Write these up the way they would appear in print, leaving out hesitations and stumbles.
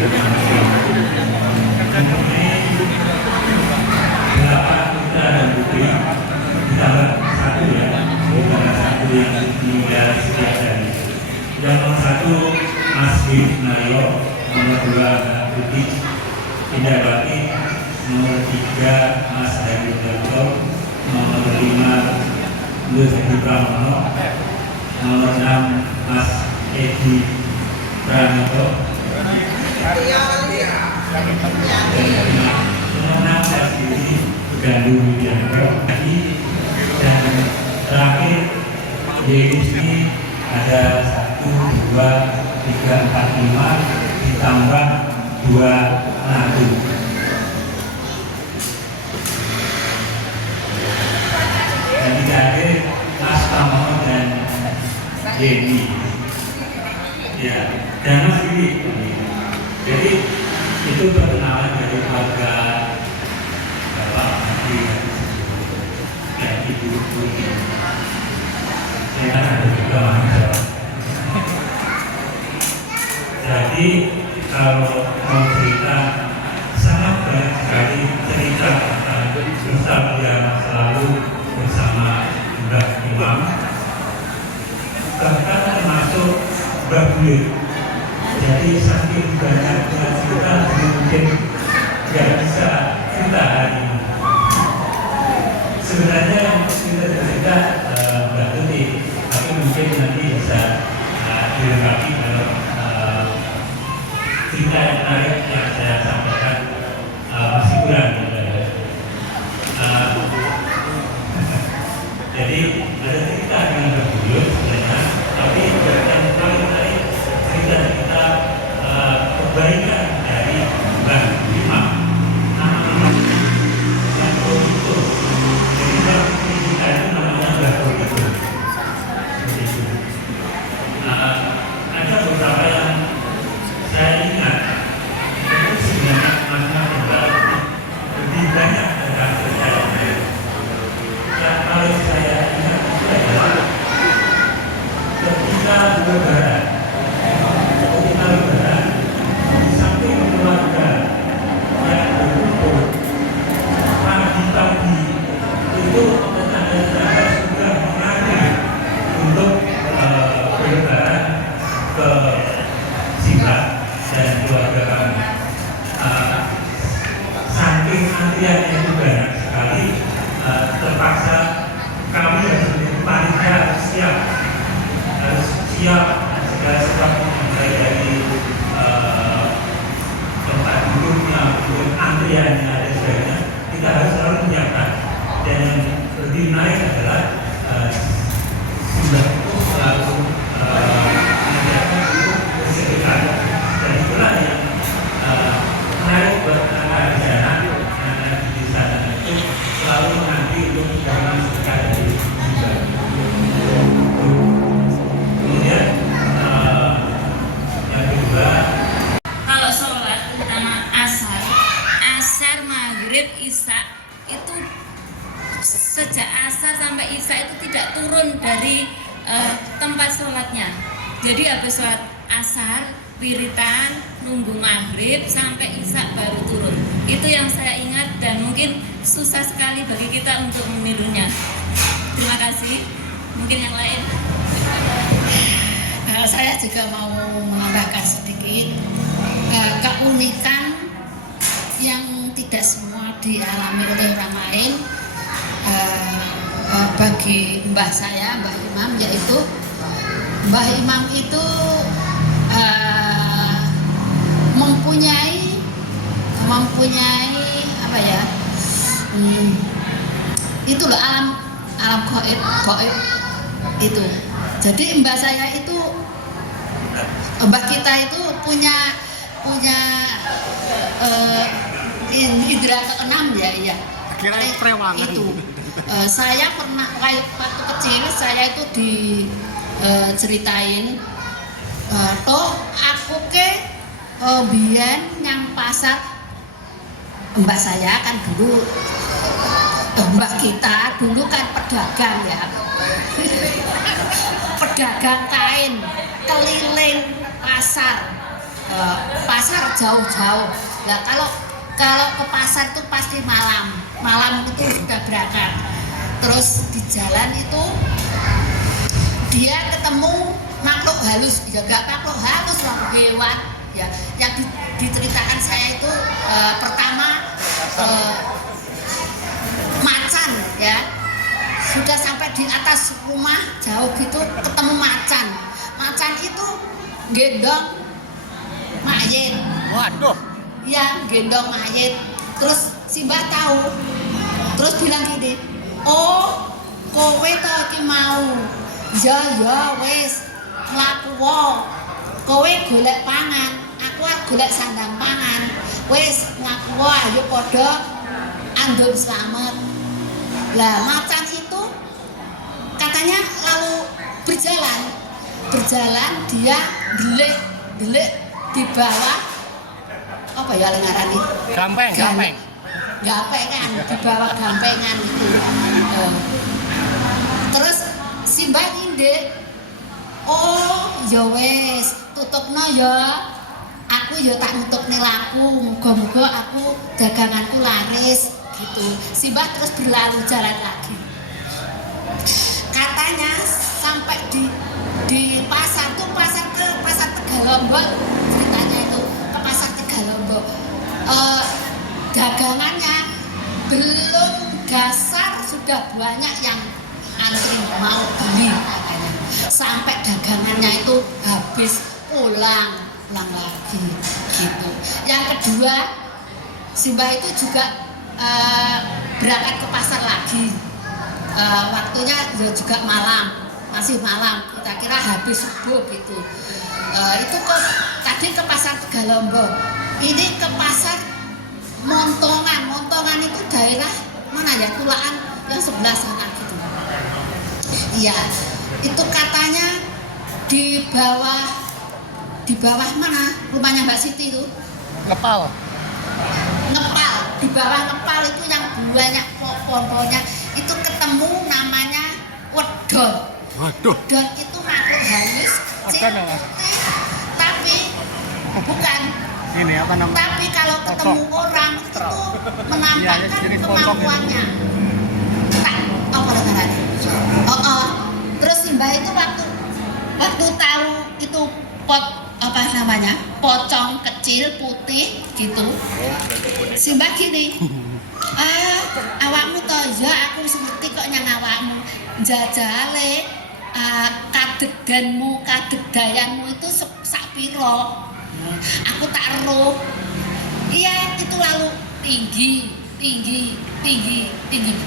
Bapak Putra dan Putri ditambah satu ya, bukan satu yang meninggal setiap hari. Yang nomor satu Mas Bim Nario, nomor dua Putih Indrawati, nomor tiga Mas Hadi Darto, nomor lima Luz Hedi Pramono, nomor enam Mas Edi Pranoto, nomor saya sendiri Gandu Widianto, dan terakhir ini ada 1, 2, 3, 4, 5 ditambah 2 menantu. Dan terakhir Mas Pramono dan Yeni, ya, dan Mas Didi. Jadi itu perkenalan dari keluarga Bapak Hadi dan Ibu Putri. Saya ada juga mahasiswa. Jadi kalau mau cerita sangat banyak sekali cerita tentang nostalgia masa lalu bersama Mbah Imam, bahkan termasuk Mbah Bulir. Jadi saking banyaknya cerita mungkin nggak bisa cerita hari ini. Sebenarnya kita cerita Mbak Tuti, tapi mungkin nanti bisa dilengkapi dalam cerita yang menarik yang saya sampaikan masih kurang. Jadi ada cerita dengan Mbak Bulir sebenarnya, tapi yang paling menarik cerita kita kebaikan dari Mbah Imam. Nama-nama yang itu, jadi Mbah kita itu namanya Mbah itu. Ada beberapa yang saya ingat, itu sebenarnya makna lebih banyak tentang sejarah. Yang paling saya ingat itu adalah ketika Lebaran. Ketika Lebaran, di samping keluarga yang berkumpul pagi-pagi itu tetangga-tetangga sudah mengantri untuk berlebaran ke Simbah dan keluarga kami. Saking antriannya itu banyak sekali, terpaksa kami harus panitia harus siap segala sesuatu mulai dari tempat duduknya, kemudian antriannya dan sebagainya. Kita harus selalu menyiapkan. Dan yang lebih menarik adalah Simbah itu selalu menyiapkan untuk bersedekah. Dan itulah yang menarik buat anak di sana, anak di sana itu selalu menanti untuk jangan sedekah dari Simbah. Kemudian yang kedua, kalau sholat terutama asar, maghrib, isya itu sejak asar sampai isya itu tidak turun dari tempat sholatnya. Jadi habis sholat asar, wiritan, nunggu maghrib sampai isya baru turun. Itu yang saya ingat dan mungkin susah sekali bagi kita untuk menirunya. Terima kasih. Mungkin yang lain. Saya juga mau menambahkan sedikit keunikan yang tidak semua dialami oleh orang lain bagi mbah saya, Mbah Imam, yaitu Mbah Imam itu mempunyai apa ya, itu loh alam gaib itu. Jadi mbah saya itu, mbah kita itu punya indera keenam ya. Kira itu. Saya pernah waktu kecil saya itu diceritain toh aku ke biyen nyang pasar. Mbak saya kan dulu mbak kita dulu kan pedagang ya. Pedagang kain keliling pasar. pasar jauh-jauh. Nah kalau ke pasar itu pasti malam itu sudah berangkat. Terus di jalan itu dia ketemu makhluk halus, ya gak makhluk halus lah, hewan ya. Yang diceritakan saya itu pertama macan ya. Sudah sampai di atas rumah jauh gitu ketemu macan. Macan itu gendong mayit. Waduh. Ya, gendong mayit. Terus Simbah tahu. Terus bilang gini, "Oh, kowe to iki mau. Ya wis, mlaku wae. Kowe golek pangan, aku arep golek sandang pangan. Wis, mlaku wae ayo padha andum slamet." Lah, macan itu katanya lalu berjalan dia delik di bawah apa ya lengarani? Gampeng. Gampengan di bawah gampengan itu. Terus Simbah ngindek, "Oh, ya wis, tutupno ya. Aku ya tak nutupne laku, muga-muga aku daganganku laris." Gitu. Simbah terus berlalu jalan lagi. Katanya sampai di pasar tuh ke pasar Tegalombok, ceritanya itu ke pasar Tegalombok. Dagangannya belum dasar sudah banyak yang antri mau beli katanya. Sampai dagangannya itu habis pulang lagi gitu. Yang kedua, Simbah itu juga berangkat ke pasar lagi. Waktunya juga masih malam, kita kira habis subuh gitu. Itu tadi ke pasar Tegalombok, ini ke pasar Montongan itu daerah mana ya, Tulaan yang sebelah sana gitu. Iya, itu katanya di bawah mana rumahnya Mbak Siti itu? Ngepal. Di bawah ngepal itu yang banyak pohon-pohonnya itu ketemu namanya wedon. Waduh. Wedon itu makhluk halus, tapi bukan. Ini apa namanya? Tapi kalau ketemu orang itu menampakkan kemampuannya. Tak, apa namanya? Terus Simbah itu waktu tahu itu pocong kecil putih gitu. Simbah gini, awakmu toh ya, aku wis ngerti kok nyang awakmu. Jajale kadegdayanmu itu sak piro? Aku tak roh. Iya, itu lalu tinggi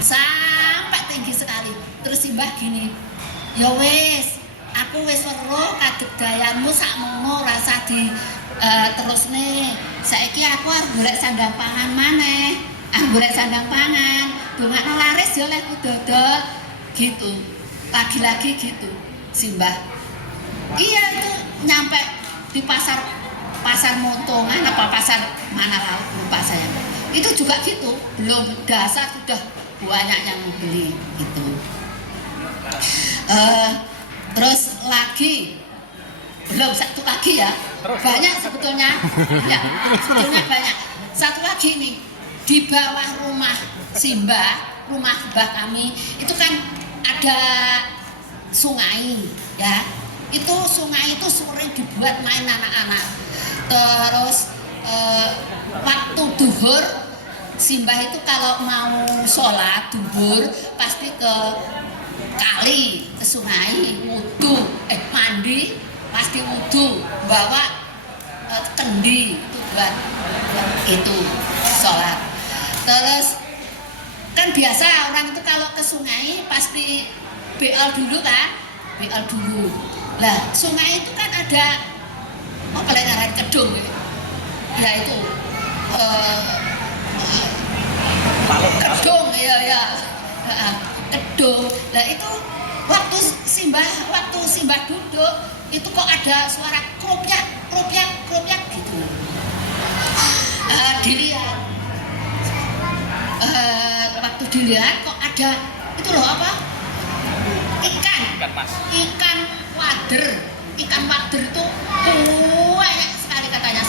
sampai tinggi sekali. Terus Simbah gini, ya wis, aku wis weruh kadegdayanmu sakmono rasa di terusne. Saiki aku arep golek sandang pangan maneh. Golek sandang pangan, dongakno laris ya olehku dodol gitu. Lagi-lagi gitu Simbah. Iya, itu nyampe di pasar Montongan apa pasar mana laut lupa saya. Itu juga gitu, belum dasar sudah banyak yang beli gitu. Terus lagi belum satu lagi ya, banyak sebetulnya ya, sebetulnya banyak. Satu lagi nih, di bawah rumah Simbah, rumah Mbah kami itu kan ada sungai ya. Itu sungai itu sering dibuat main anak-anak. Terus waktu duhur Simbah itu kalau mau sholat duhur pasti ke kali, ke sungai, mandi, pasti wudu, bawa kendi itu buat itu sholat. Terus kan biasa orang itu kalau ke sungai pasti BL dulu kan, BL dulu. Lah sungai itu kan ada pelegaran kedung ya itu kedung ya kedung. Nah itu waktu Simbah duduk itu kok ada suara klopyak gitu. Dilihat waktu dilihat kok ada itu loh apa, ikan wader itu banyak sekali katanya.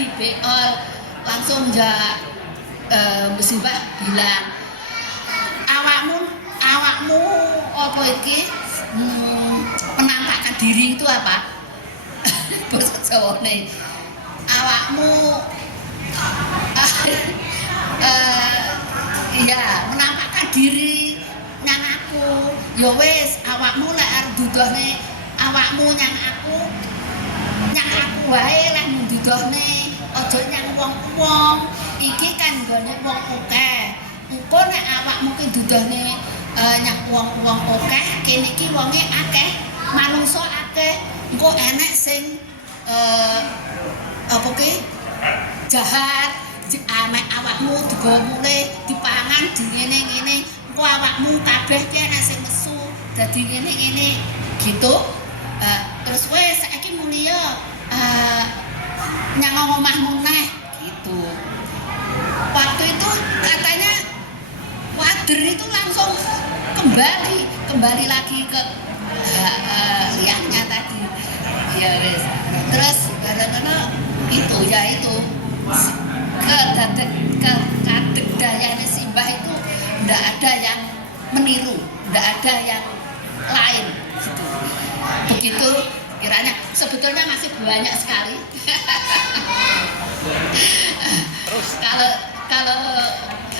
di beol langsung ya musibah bilang awakmu apa iki penampakan diri itu apa? Bahasa Jawane awakmu iya menampakkan diri nang aku ya wis awakmu lek arep dudohne awakmu nyang aku wae lek dudohne aja nyang wong-wong iki kan nggone wong akeh engko nek awakmu ki dudohne nyang wong-wong akeh kene iki wonge akeh manungsa akeh engko enek sing apa ki jahat amek awakmu digawa mulih dipangan di ngene-ngene engko awakmu kabeh ki enek sing nesu dadi ngene-ngene gitu terus wes saiki mulia nyang omahmu neh gitu waktu itu katanya wader itu langsung kembali lagi ke liangnya tadi ya wes terus karena itu kadegdayane simbah itu ndak ada yang meniru ndak ada yang lain gitu. Begitu kiranya sebetulnya masih banyak sekali kalau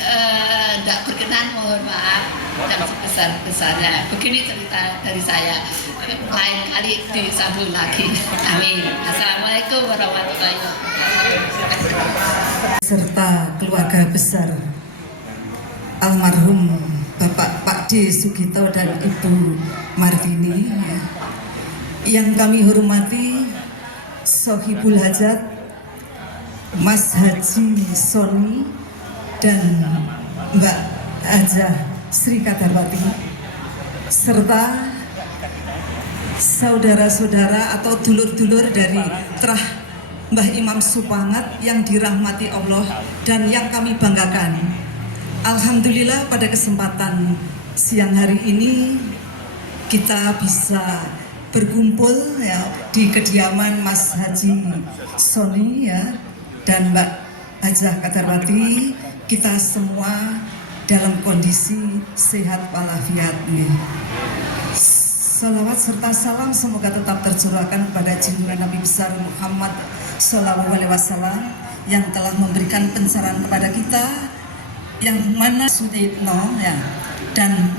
tidak berkenan mohon maaf dan sebesar-besarnya begini cerita dari saya lain kali disambung lagi amin. Assalamualaikum warahmatullahi wabarakatuh serta keluarga besar almarhum Bapak Pak D. Sugito dan Ibu Martini ya. Yang kami hormati Sohibul Hajat Mas Haji Soni dan Mbak Hajah Sri Kadarwati serta saudara-saudara atau dulur-dulur dari Trah Mbah Imam Supangat yang dirahmati Allah dan yang kami banggakan. Alhamdulillah pada kesempatan siang hari ini kita bisa berkumpul ya di kediaman Mas Haji Soni ya dan Mbak Hajah Kadarwati. Kita semua dalam kondisi sehat walafiat nih. Salawat serta salam semoga tetap tercurahkan kepada junjungan Nabi besar Muhammad Sallallahu Alaihi Wasallam yang telah memberikan pencerahan kepada kita, yang mana Suyitno ya, dan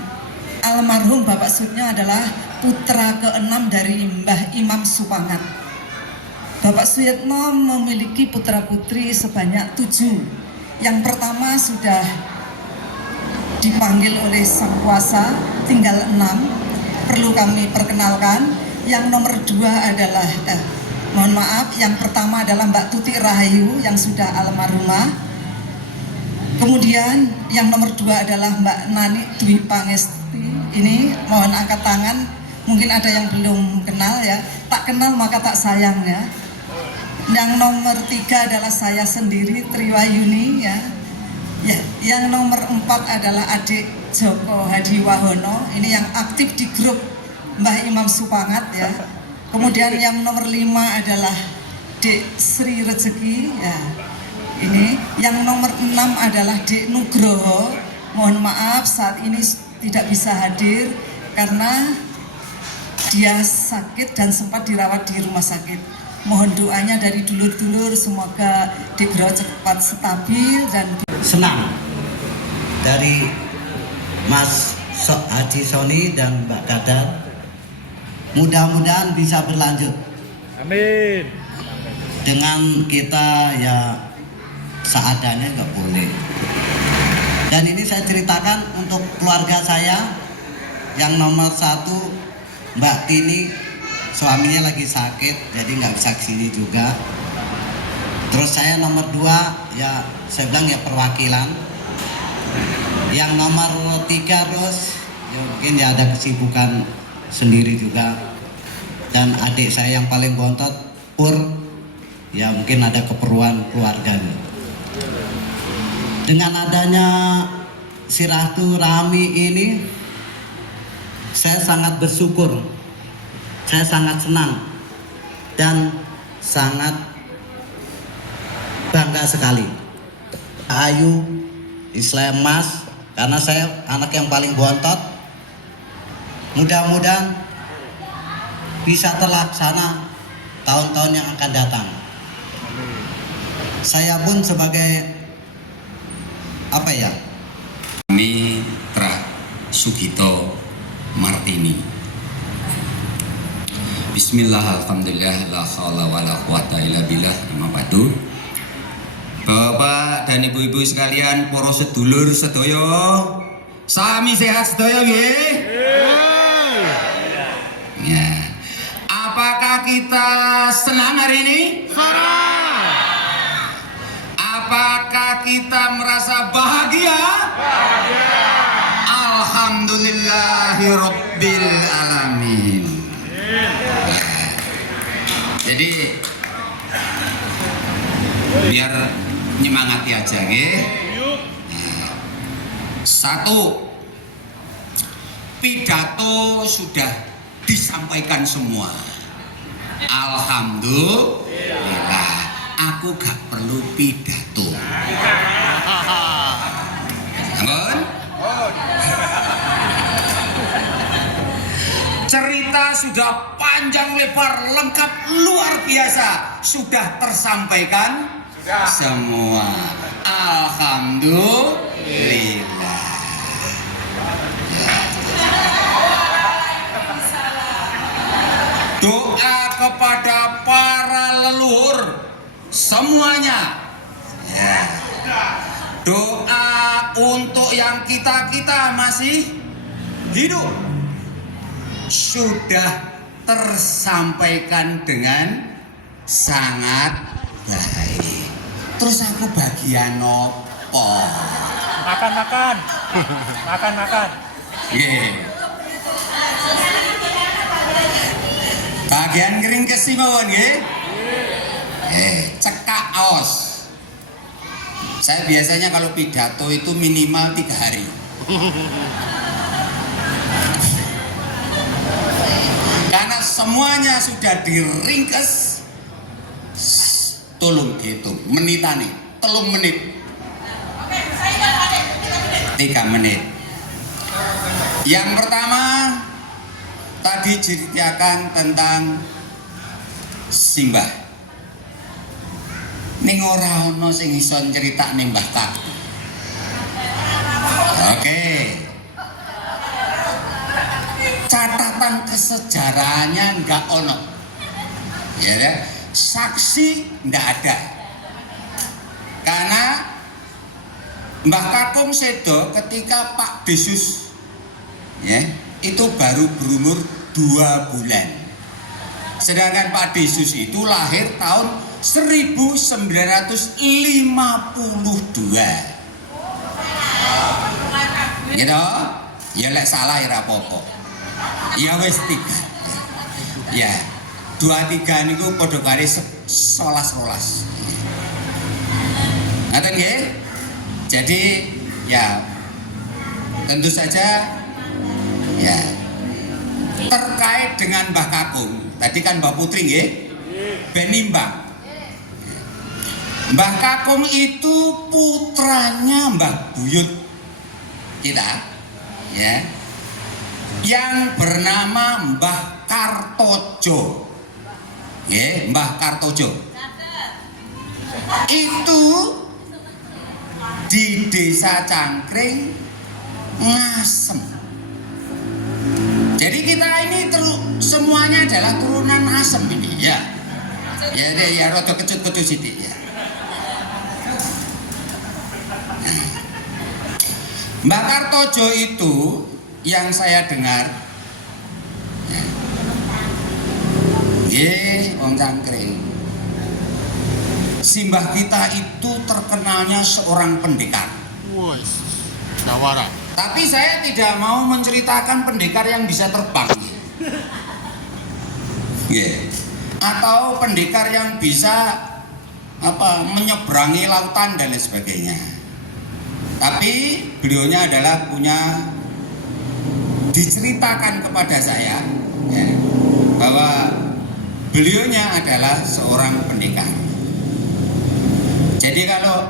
almarhum Bapak Suyitno adalah putra ke-6 dari Mbah Imam Supangat. Bapak Suyitno memiliki putra-putri sebanyak 7. Yang pertama sudah dipanggil oleh Sang Kuasa, tinggal 6. Perlu kami perkenalkan. Yang nomor 2 adalah mohon maaf, yang pertama adalah Mbak Tuti Rahayu yang sudah almarhumah. Kemudian yang nomor 2 adalah Mbak Nani Dwi Pangesti. Ini mohon angkat tangan, mungkin ada yang belum kenal ya. Tak kenal maka tak sayang ya. Yang nomor 3 adalah saya sendiri, Triwayuni ya. Ya, yang nomor 4 adalah adik Joko Hadi Wahono, ini yang aktif di grup Mbah Imam Supangat ya. Kemudian yang nomor 5 adalah Dek Sri Rezeki ya. Ini yang nomor 6 adalah Dek Nugroho. Mohon maaf saat ini tidak bisa hadir karena dia sakit dan sempat dirawat di rumah sakit. Mohon doanya dari dulur-dulur semoga Degro cepat stabil dan senang dari Mas Haji Soni dan Mbak Kadar. Mudah-mudahan bisa berlanjut. Amin. Dengan kita ya seadanya nggak boleh. Dan ini saya ceritakan untuk keluarga saya. Yang nomor 1 Mbak Tini, suaminya lagi sakit jadi nggak bisa kesini juga. Terus saya nomor 2 ya saya bilang ya perwakilan. Yang nomor 3 terus ya mungkin ya ada kesibukan sendiri juga. Dan adik saya yang paling bontot Pur ya mungkin ada keperluan keluarganya. Dengan adanya silaturahmi ini saya sangat bersyukur. Saya sangat senang dan sangat bangga sekali. Ayu, Islam Mas, karena saya anak yang paling bontot. Mudah-mudahan bisa terlaksana tahun-tahun yang akan datang. Saya pun sebagai Mitra Sugito Martini. Bismillah, alhamdulillah, la haula wala quwata illa billah. Amma ba'du. Bapak dan ibu-ibu sekalian, para sedulur sedaya, sami sehat sedaya nggih? Ya. Apakah kita senang hari ini? Apakah kita merasa bahagia? Alhamdulillahirabbil alamin. Jadi biar nyemangati aja nggih. Satu, pidato sudah disampaikan semua. Alhamdulillah, aku gak perlu pidato. Ampun. Cerita sudah panjang lebar, lengkap, luar biasa, sudah tersampaikan semua. Alhamdulillah. Doa kepada para leluhur semuanya. Ya. Doa untuk yang kita masih hidup sudah tersampaikan dengan sangat baik. Terus aku bagian opo? Makan. Nggih. Bagian kering kesimawon nggih. Cekak aos. Saya biasanya kalau pidato itu minimal 3 hari. Karena semuanya sudah diringkes. Tolong gitu, menitane, 3 menit. 3 menit. Yang pertama tadi ceritakan tentang simbah. Ning ora ono sing iso nyeritakne Mbah Kakung. Oke. Catatan kesejarahannya enggak ono. Ya, saksi enggak ada. Karena Mbah Kakung sedo ketika Pak Desus ya, itu baru berumur 2 bulan. Sedangkan Pak Desus itu lahir tahun 1952. Gitu? Ya lek salah ya rapopo. Ya wis 3. Ya, 2-3 niku padha kare 11-12. Ngaten nggih? Jadi ya tentu saja ya terkait dengan Mbah Kakung. Tadi kan Mbak Putri nggih ben nimbang. Mbah Kakung itu putranya Mbah Buyut kita ya, yang bernama Mbah Kartojo. Ya, Mbah Kartojo. Itu di Desa Cangkring Ngasem. Jadi kita ini semuanya adalah turunan Asem ini ya. Ya rada kecut-kecut sithik ya. Mbah Kartojo itu yang saya dengar nggih wong Cangkring. Simbah kita itu terkenalnya seorang pendekar. Wes, jawara. Tapi saya tidak mau menceritakan pendekar yang bisa terbang. Yeah. Atau pendekar yang bisa menyeberangi lautan dan lain sebagainya. Tapi beliaunya adalah diceritakan kepada saya ya, bahwa beliaunya adalah seorang pendekar. Jadi kalau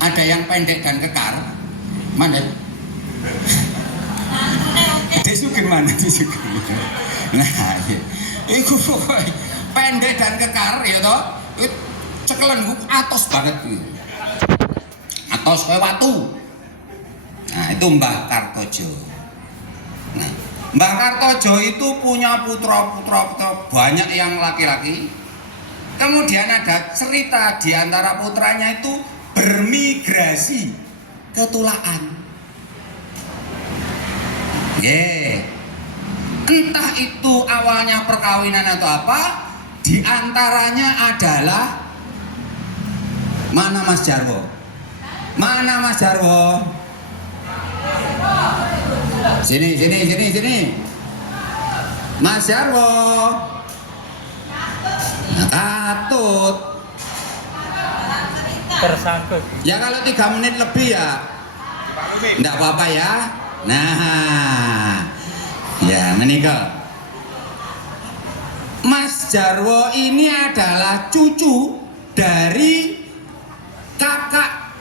ada yang pendek dan kekar, mana? Disugih mana disugih? Nah, itu pendek dan kekar ya toh, itu cekelen atos banget gitu. Atos kayak watu. Nah itu Mbah Kartojo. Nah, Mbah Kartojo itu punya putra banyak yang laki-laki. Kemudian ada cerita di antara putranya itu bermigrasi ke Tulaan. Entah itu awalnya perkawinan atau apa, di antaranya adalah mana Mas Jarwo? Mana Mas Jarwo? Sini. Mas Jarwo. Katut. Tersangkut. Ya kalau 3 menit lebih ya enggak apa-apa ya. Nah, ya menikah. Mas Jarwo ini adalah cucu dari kakak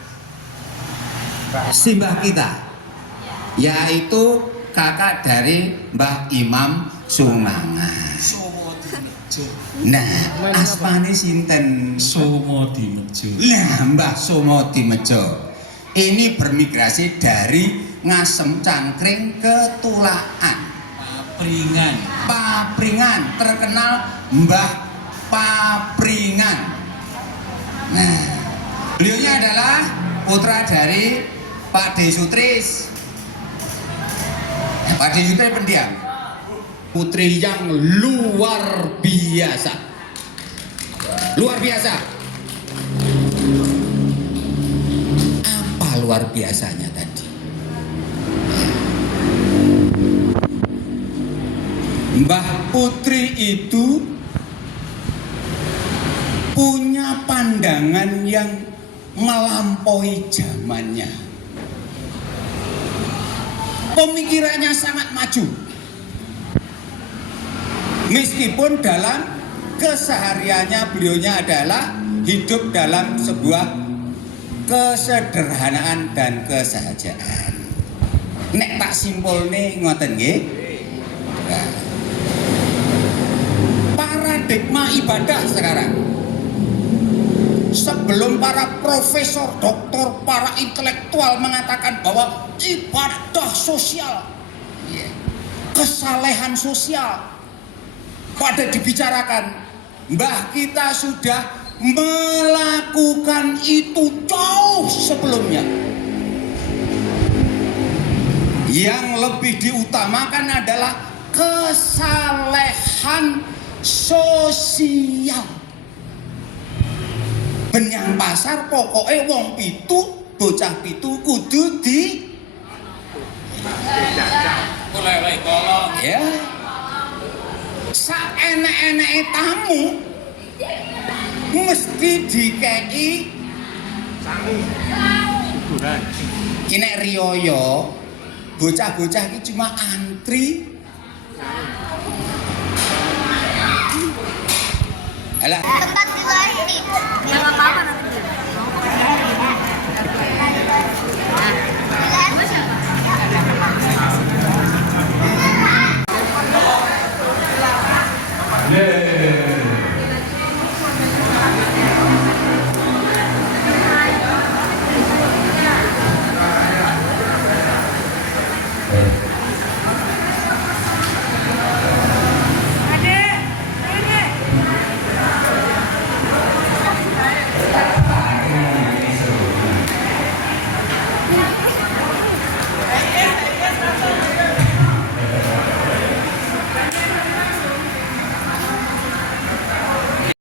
simbah kita, yaitu kakak dari Mbah Imam Sumangan. Nah, asmane sinten? Somo di Mejo. Lah, Mbah Somo di Mejo ini bermigrasi dari Ngasem Cangkring ke Tulaan. Papringan, terkenal Mbah Papringan. Nah, beliaunya adalah putra dari Pak D. Sutris. Pak D. Sutris pendiam. Putri yang luar biasa. Luar biasa. Apa luar biasanya tadi? Mbah Putri itu punya pandangan yang melampaui zamannya. Pemikirannya sangat maju. Meskipun dalam kesehariannya beliaunya adalah hidup dalam sebuah kesederhanaan dan kesahajaan. Nek tak simpulne ngoten nggih. Paradigma ibadah sekarang, sebelum para profesor, doktor, para intelektual mengatakan bahwa ibadah sosial, kesalehan sosial pada dibicarakan, mbah kita sudah melakukan itu jauh sebelumnya. Yang lebih diutamakan adalah kesalehan sosial. Benyang pasar pokoknya wong pitu, bocah pitu kudu di kolong ya. Saenek-eneke tamu mesti dikei iki nek riyo bocah-bocah iki cuma antri. Alah. Tempat dilahirkan.